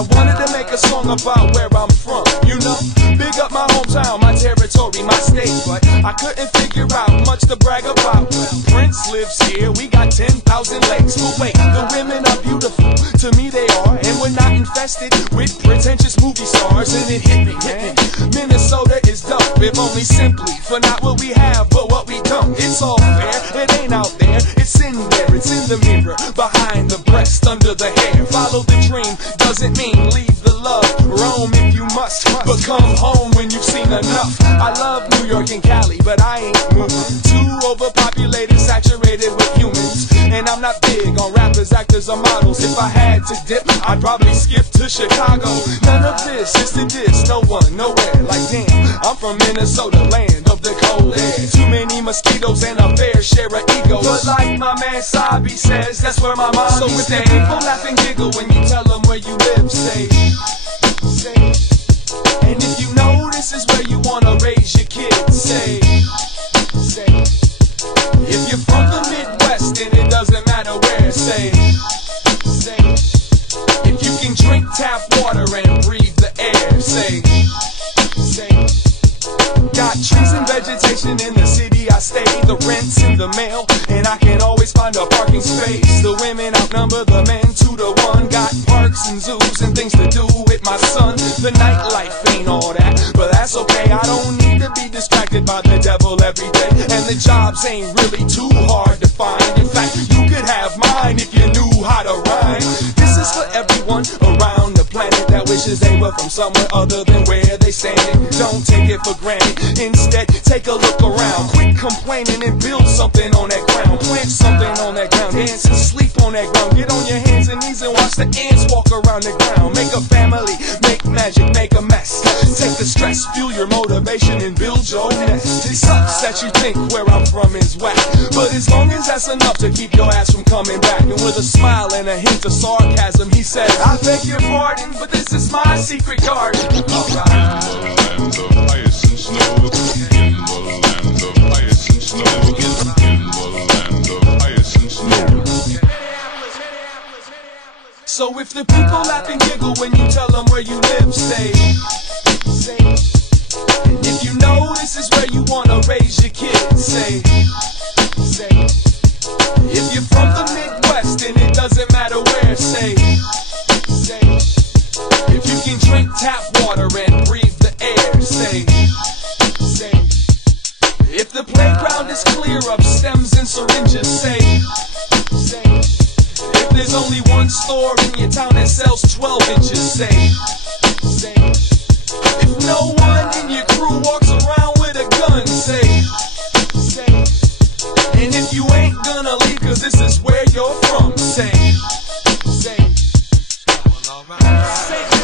I wanted to make a song about where I'm from, you know. Big up my hometown, my territory, my state, but I couldn't figure out much to brag about. Well, Prince lives here, we got 10,000 lakes. But wait, the women are beautiful, to me they are, and we're not infested with pretentious movie stars. And it hit me, Minnesota is dope, if only simply for not what we have, but what we don't. It's all fair, it ain't out there, it's in there, it's in the mirror, behind the breast, under the hair. Follow the dream, doesn't mean leave the love. Roam if you must, but come home when you've seen enough. I love New York and Cali, but I ain't moving. Too overpopulated, saturated with humans. And I'm not big on rappers, actors, or models. If I had to dip, I'd probably skip to Chicago. None of this is to diss, no one, nowhere. Like damn, I'm from Minnesota, land of the cold air. Too many mosquitoes and a fair share of egos. But like my man Sabi says, that's where my mom. So if the people laugh and giggle when you tell them where you live, say. And if you know this is where you wanna raise your kids, say. If you're from the Midwest and it doesn't matter where, say. If you can drink tap water and breathe the air, say. Got trees and vegetation in the city I stay. The rent's in the mail, and I can always find a parking space. The women outnumber the men 2-to-1. Got parks and zoos and things to do with my son. The nightlife ain't all that, but that's okay. I don't need to be distracted by the devil every day. And the jobs ain't really too hard to find. In fact, you could have mine if you knew how to rhyme. This is for everyone around the planet that wishes they were from somewhere other than where they standing. Don't take it for granted, instead take a look around. Quit complaining and build something on that ground. Plant something on that ground, dance and sleep on that ground. Get on your hands and knees and watch the ants walk around the ground. Make a family, make magic, make a mess. Take the stress, fuel your motivation and build your nest. It sucks that you think where I'm from is whack, but as long as that's enough to keep your ass from coming back. And with a smile and a hint of sarcasm, he said, I beg your pardon, but this is my secret garden. Alright. In the land of ice and snow, in the land of ice and snow, in the land of ice and snow. So if the people laugh and giggle when you tell them where you live, say. And if you know this is where you wanna raise your kids, say. If you're from the Midwest and it doesn't matter where, say. If you can drink tap water and breathe the air, say. If the playground is clear of stems and syringes, say. If there's only one store in your town that sells 12 inches, say. If no one in your crew walks around with a gun, say. And if you ain't gonna leave cause this is where you're from, say. Well, alright.